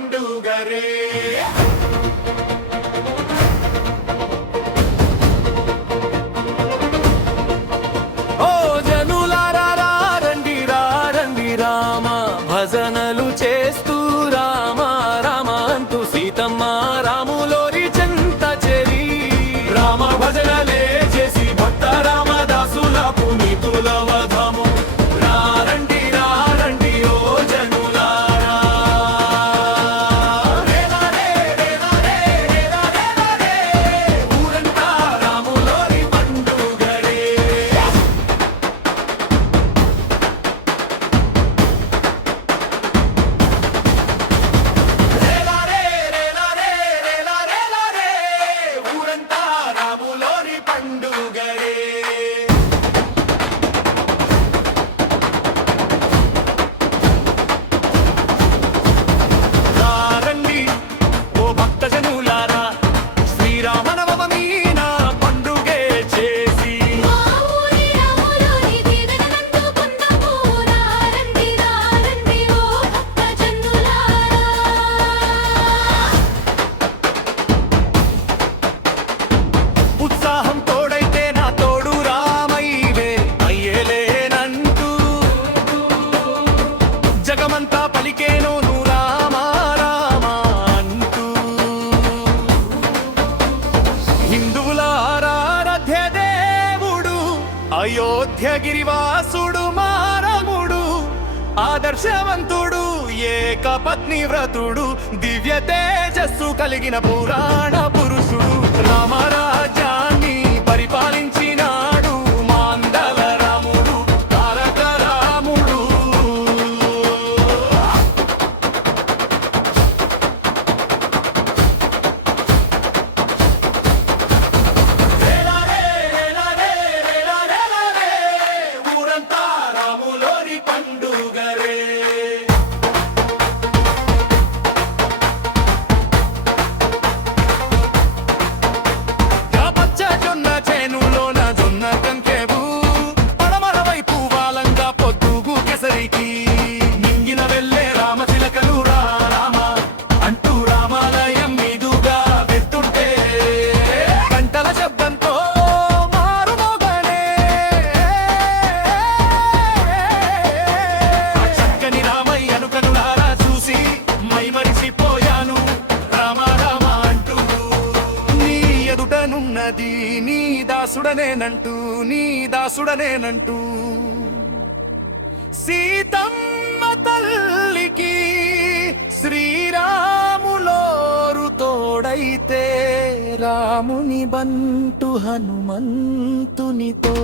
పండుగరే. ఓ జనులారా రండి రండి రామ భజనలు చేస్తూ రామ రామ అంటూ సీతమ్మ రాములోరి చెంత చేరి రామ భజనలే చేసి భక్త రామదాసుల పునీతుల వధము. రండి ఓ జనులారా. ఊరంతా రాములోరి పండుగరే. ఊరంతా రాములోరి పండుగరే. రండి ఓ భక్త జనులారా శ్రీరామనవమి నా పండుగే చేసి ఉత్సాహం తోడైతే నా తోడు రామైవే అయ్యేలేనంటూ జగమంతా పలికేను నువ్వు రామ రామ అంటూ. హిందువుల ఆరాధ్య దేవుడు అయోధ్యగిరివాసుడు మారముడు ఆదర్శవంతుడు ఏకపత్ని వ్రతుడు దివ్య తేజస్సు కలిగిన పురాణ పురుషుడు రామరాజ్యాన్ని పరిపాలించినాడు మాందల రాముడు తారక రాముడు. ఊరంతా రాములోరి పండుగరే. పచ్చ జొన్న చేనులోన జొన్న కంకెవు పడమర వైపు వాలంగా పొద్దుగు కేసరికి మింగిన వెళ్ళే రామచిలకలు రామ అంటూ రామాలయం మీదుగా వెళ్తుంటే గంటల శబ్దంతో మారుమోగనే చక్కని రామయ్యను కనులారా చూసి మైమరిచిపోయాను రామ రామ అంటూ. నీ ఎదుటనున్నది నీ దాసుడనేనంటూ నీ దాసుడనేనంటూ సీతమ్మ తల్లికి శ్రీరాములోరు తోడైతే రాముని బంటు హనుమంతునితో